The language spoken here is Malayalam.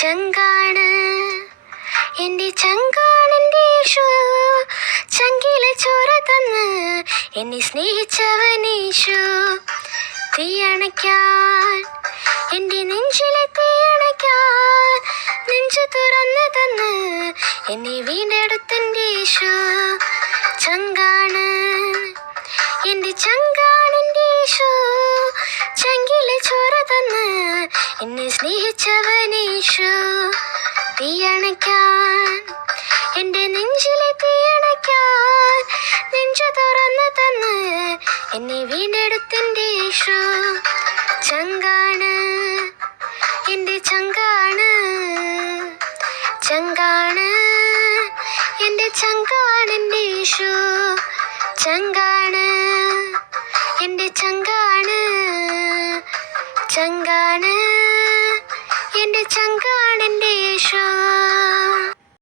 ചങ്കാണ് എൻ്റെ ചങ്കാണെൻ്റെ യേശു, ചങ്കിലെ ചോര തന്ന് എന്നെ സ്നേഹിച്ചവനേശു. തീയണയ്ക്കാൻ എൻ്റെ നെഞ്ചിലെ തീയണയ്ക്കാൻ നെഞ്ചു തുറന്നു തന്ന് എന്നെ വീണ്ടെടുത്തെൻ്റെ യേശു. ചങ്കാണ് എൻ്റെ ചങ്കാണെൻ്റെ യേശു, ചങ്കിലെ ചോര തന്ന് എന്നെ സ്നേഹിച്ചവനേശു. തീയണയ്ക്കാൻ എൻ്റെ നെഞ്ചിലെ തീയണയ്ക്കാൻ നെഞ്ചു തുറന്നു തന്ന് എന്നെ വീണ്ടെടുത്തെൻ്റെ യേശു. ചങ്കാണ് എൻ്റെ ചങ്കാണ്, ചങ്കാണ് എൻ്റെ ചങ്കാണെൻ്റെ യേശു. ചങ്കാണ് എൻ്റെ ചങ്കാണ്, ചങ്കാണ് എൻ്റെ ചങ്കാണെൻ്റെ യേശു.